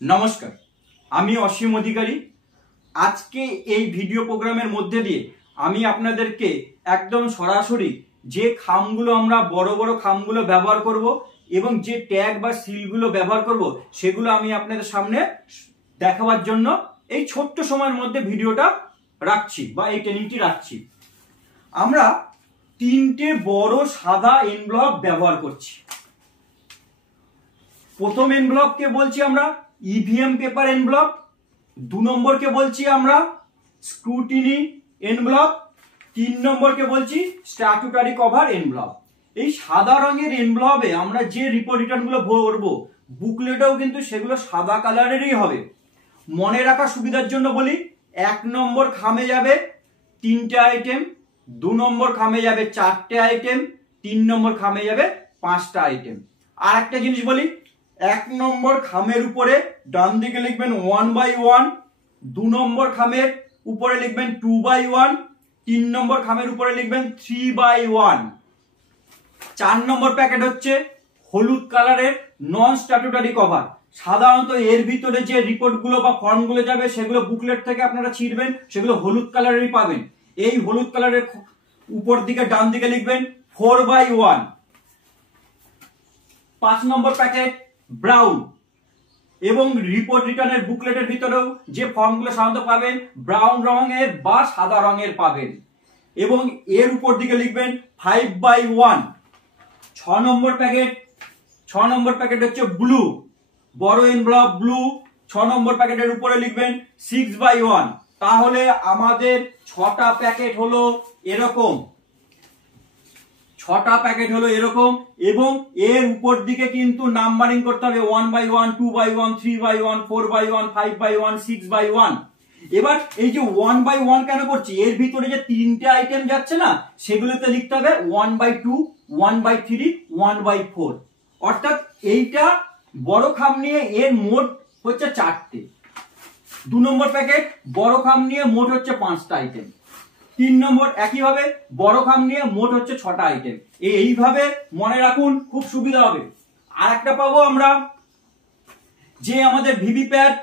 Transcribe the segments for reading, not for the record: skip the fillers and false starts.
নমস্কার, আমি অসীম অধিকারী। আজকে এই ভিডিও প্রোগ্রামের মধ্যে দিয়ে আমি আপনাদেরকে একদম সরাসরি যে খামগুলো আমরা বড় বড় খামগুলো ব্যবহার করব এবং যে ট্যাগ বা সিলগুলো ব্যবহার করব সেগুলো আমি আপনাদের সামনে দেখাবার জন্য এই ছোট্ট সময়ের মধ্যে ভিডিওটা রাখছি বা এই ট্রেনিংটি রাখছি। আমরা তিনটে বড় সাদা এনভেলপ ব্যবহার করছি। প্রথম এনভেলপকে বলছি আমরা ইভিএম পেপার এনভেলপ, 2 নম্বরকে বলছি আমরা স্ক্রুটিনি এনভেলপ, 3 নম্বরকে বলছি স্ট্যাটুটারি কভার এনভেলপ। এই সাদা রঙের এনভেলপে আমরা যে রিপোর্ট রিটার্ন গুলো ভরবো, বুকলেটেও কিন্তু সেগুলো সাদা কালারেরই হবে। মনে রাখার সুবিধার জন্য বলি, 1 নম্বর খামে যাবে 3টে আইটেম, 2 নম্বর খামে যাবে 4টে আইটেম, 3 নম্বর খামে যাবে 5টা আইটেম। আর একটা জিনিস বলি, 1 নম্বর খামের উপরে ডান দিকে লিখবেন 1/1, 2 নম্বর খামের উপরে লিখবেন 2/1, 3 নম্বর খামের উপরে লিখবেন 3/1। 4 নম্বর প্যাকেট হচ্ছে হলুদ কালারের নন স্ট্যাটুটারি কভার। সাধারণত এর ভিতরে যে রিপোর্টগুলো বা ফর্মগুলো যাবে সেগুলো বুকলেট থেকে আপনারা ছিঁড়বেন, সেগুলো হলুদ কালারেরই পাবেন। এই হলুদ কালারের উপর দিকে ডান দিকে লিখবেন 4/1। 5 নম্বর প্যাকেট ব্রাউন, এবং রিপোর্ট রিটার্নের বুকলেটের ভিতরেও যে ফর্মগুলো সাধারণত পাবেন ব্রাউন রঙের বা সাদা রঙের পাবেন, এবং এর উপর দিকে লিখবেন 5/1। 6 নম্বর প্যাকেট হচ্ছে ব্লু, বড় এনভেলপ ব্লু। 6 নম্বর প্যাকেটের উপরে লিখবেন 6/1। তাহলে আমাদের 6টা প্যাকেট হলো এরকম, 6টা প্যাকেট হলো এরকম, এবং এর উপর দিকে কিন্তু নাম্বারিং করতে হবে 1/1, 2/1, 3/1, 4/1, 5/1, 6/1। এবার এই যে 1/1 কেন করছি, এর ভিতরে যে 3টে আইটেম যাচ্ছে না, সেগুলোতে লিখতে হবে 1/2, 1/3, 1/4। অর্থাৎ এইটা বড় খাম নিয়ে এর মোট হচ্ছে 4টে। 2 নম্বর প্যাকেট বড় খাম নিয়ে মোট হচ্ছে 5টা আইটেম। 3 নম্বর একইভাবে বড় খাম নিয়ে মোট হচ্ছে 6টা আইটেম। এইভাবে মনে রাখুন, খুব সুবিধা হবে। আর একটা পাবো আমরা, যে আমাদের ভিভিপ্যাট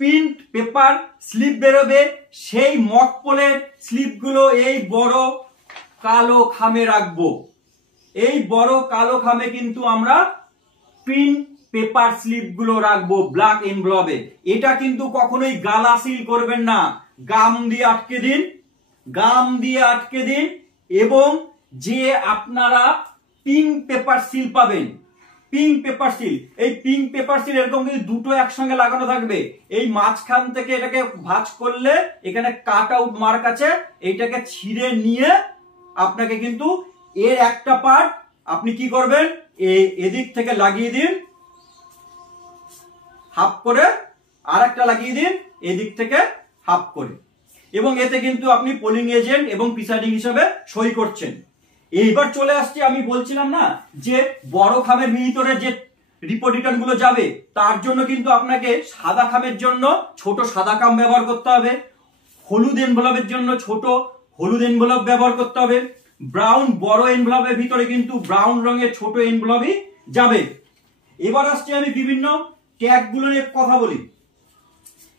প্রিন্ট পেপার স্লিপ বেরোবে, সেই মক পোলের স্লিপগুলো এই বড় কালো খামে রাখবো। এই বড় কালো খামে কিন্তু আমরা প্রিন্ট পেপার স্লিপগুলো রাখবো ব্ল্যাক এনভেলপে। এটা কিন্তু কখনোই গালা সিল করবেন না, গাম দিয়ে আটকে দিন, গাম দিয়ে আটকে দিন। এবং যে আপনারা পিঙ্ক পেপার সিল পাবেন, পিঙ্ক পেপার সিল, এই পিঙ্ক পেপার সিল এরকম কিন্তু দুটো একসঙ্গে লাগানো থাকবে। এই মাঝখান থেকে এটাকে ভাঁজ করলে এখানে কাট আউট মার্ক আছে, এইটাকে ছিঁড়ে নিয়ে আপনাকে কিন্তু এর একটা পার্ট আপনি কি করবেন, এদিক থেকে লাগিয়ে দিন হাফ করে, আর একটা লাগিয়ে দিন এদিক থেকে হাফ করে, এবং এতে কিন্তু আপনি পোলিং এজেন্ট এবং প্রিসাইডিং হিসেবে সই করছেন। এইবার চলে আসছে, আমি বলছিলাম না যে বড় খামের ভিতরে যে রিপোর্ট রিটার্ন গুলো যাবে, তার জন্য কিন্তু আপনাকে সাদা খামের জন্য ছোট সাদা খাম ব্যবহার করতে হবে, হলুদ এনভেলপের জন্য ছোট হলুদ এনভেলপ ব্যবহার করতে হবে, ব্রাউন বড় এনভেলপের ভিতরে কিন্তু ব্রাউন রঙের ছোট এনভেলপই যাবে। এবার আসছে আমি বিভিন্ন ট্যাগ গুলো নিয়ে কথা বলি।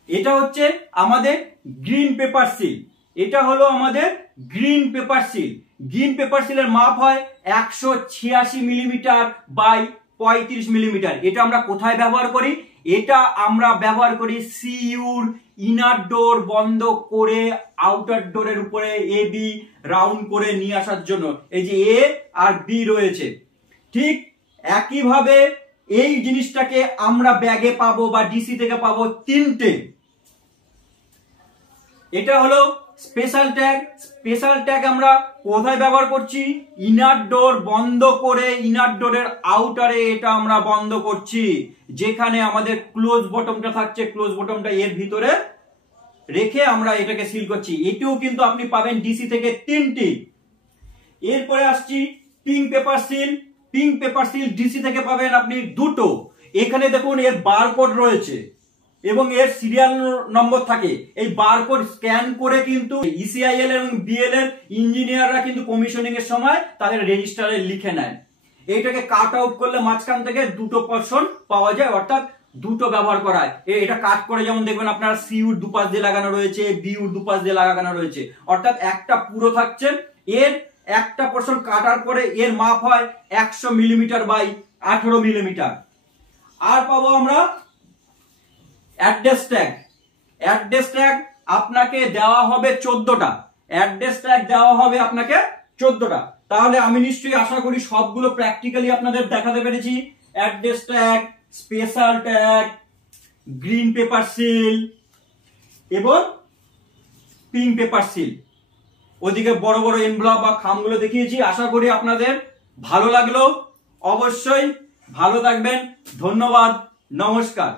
এটা হচ্ছে আমাদের গ্রিন পেপার সিল, এটা হলো আমাদের green paper seal. Green paper সিলের মাপ হয় 186 মিলিমিটার বাই 35 মিলিমিটার। এটা আমরা কোথায় ব্যবহার করি, এটা আমরা ব্যবহার করি সিইউর ইনার ডোর বন্ধ করে আউটার ডোরের উপরে এ বি রাউন্ড করে নিয়ে আসার জন্য। এই যে এ আর বি রয়েছে, ঠিক একইভাবে এই জিনিসটাকে আমরা ব্যাগে পাবো বা ডিসি থেকে পাবো 3টে। এটা হলো স্পেশাল ট্যাগ। স্পেশাল ট্যাগ আমরা কোথায় ব্যবহার করছি, ইনার ডোর বন্ধ করে ইনার ডোরের আউটারে এটা আমরা বন্ধ করছি, যেখানে আমাদের ক্লোজ বটমটা থাকছে, ক্লোজ বটমটা এর ভিতরে রেখে আমরা এটাকে সিল করছি। এটিও কিন্তু আপনি পাবেন ডিসি থেকে 3টি। এরপরে আসছি pink paper seal. Pink paper seal DC থেকে পাবেন আপনি 2টো। এখানে দেখুন এর বারকোড রয়েছে এবং এর সিরিয়াল নম্বর থাকে। এই বারকোড স্ক্যান করে কিন্তু ইসিআইএল এবং বিএল এর ইঞ্জিনিয়াররা কিন্তু কমিশনিং এর সময় তাদের রেজিস্টারে লিখে নেয়। এইটাকে কাট আউট করলে মাঝখান থেকে 2টো পোরশন পাওয়া যায়, অর্থাৎ দুটো ব্যবহার করা হয়। এটা কাট করে যেমন দেখবেন আপনারা সিউর দুপাশ দিয়ে লাগানো রয়েছে, বিউর দুপাশ দিয়ে লাগানো রয়েছে, অর্থাৎ একটা পুরো থাকছে, এর একটা পোর্শন কাটার পরে এর মাপ হয় 100 মিলিমিটার বাই 18 মিলিমিটার। আর পাবো আমরা অ্যাড্রেস ট্যাগ। অ্যাড্রেস ট্যাগ আপনাকে দেওয়া হবে 14টা। অ্যাড্রেস ট্যাগ দেওয়া হবে আপনাকে 14টা। তাহলে আমি নিশ্চয়ই আশা করি সবগুলো প্র্যাকটিক্যালি আপনাদের দেখাতে পেরেছি। Address tag, special tag, green paper seal এবং পিঙ্ক পেপার সিল, ওদিকে বড় বড় এনভেলপ বা খামগুলো দেখিয়েছি। আশা করি আপনাদের ভালো লাগলো। অবশ্যই ভালো থাকবেন। ধন্যবাদ, নমস্কার।